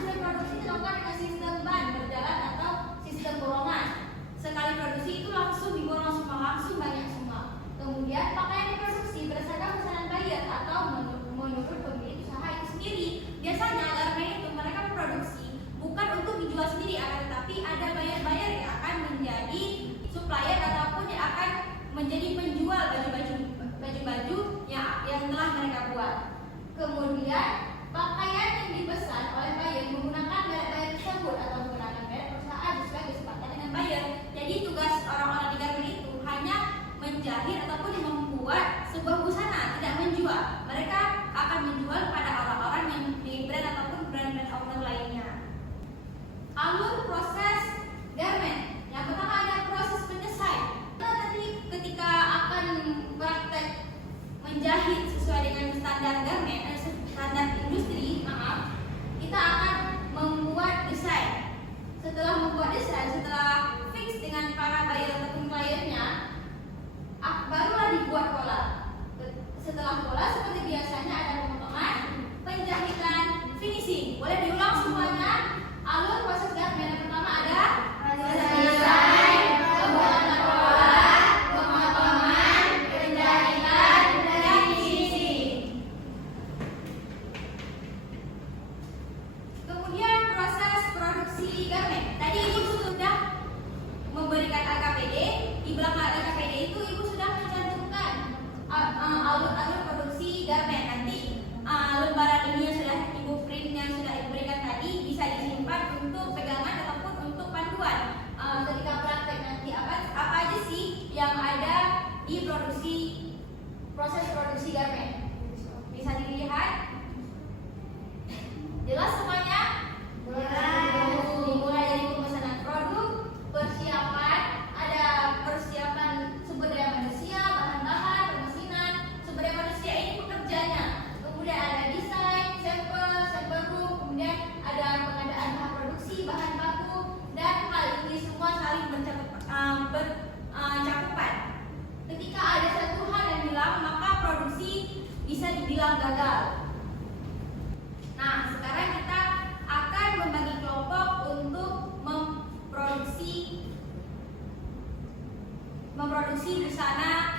sistem produksi dilakukan dengan sistem ban berjalan atau sistem borongan. Sekali produksi itu langsung diborong semua, langsung banyak semua. Kemudian pakaian diproduksi berdasarkan pesanan buyer atau menurut pemilik usaha itu sendiri. Biasanya garmen itu mereka produksi bukan untuk dijual sendiri, akan tetapi ada buyer-buyer yang akan menjadi supplier ataupun yang akan menjadi penjual baju-baju yang telah mereka buat. Kemudian pakaian yang dipesan oleh buyer menggunakan merek buyer tersebut atau menggunakan merek perusahaan sesuai kesepakatan dengan buyer. Jadi tugas orang-orang di garmen itu hanya menjahit ataupun membuat sebuah busana, tidak menjual. Mereka akan menjual kepada orang-orang yang di brand ataupun brand-brand owner lainnya. Alur proses garment. Yang pertama ada proses pendesain. Tadi ketika akan praktek menjahit sesuai dengan standar garment, standar industri, kita akan membuat desain. Setelah membuat desain, setelah fix dengan para buyer ataupun kliennya, barulah dibuat pola. Setelah pola seperti biasanya ada pemotongan, penjahitan, finishing. Boleh diulang semuanya. Alur proses garment yang pertama ada desain, pembuatan pola, pemotongan, penjahitan, dan finishing. Kemudian proses produksi garment. Tadi Ibu sudah memberikan LKPD. Di belakang LKPD itu Ibu sudah mencantumkan alur-alur produksi garment. Nanti lembaran ini yang sudah Ibu print, yang sudah Ibu berikan tadi bisa disimpan untuk pegangan ataupun untuk panduan ketika praktek nanti apa aja sih yang ada di proses produksi garment. Bisa dilihat jelas semuanya? Dimulai dari pemesanan produk, persiapan, ada persiapan sumber daya manusia, bahan-bahan, permesinan. Sumber daya manusia ini pekerjanya. Kemudian ada desain, sampel room, kemudian ada pengadaan bahan produksi, bahan baku, dan hal ini semua saling bercakupan. Ketika ada satu hal yang hilang, maka produksi bisa dibilang gagal. Nah, sekarang kita akan membagi kelompok untuk memproduksi busana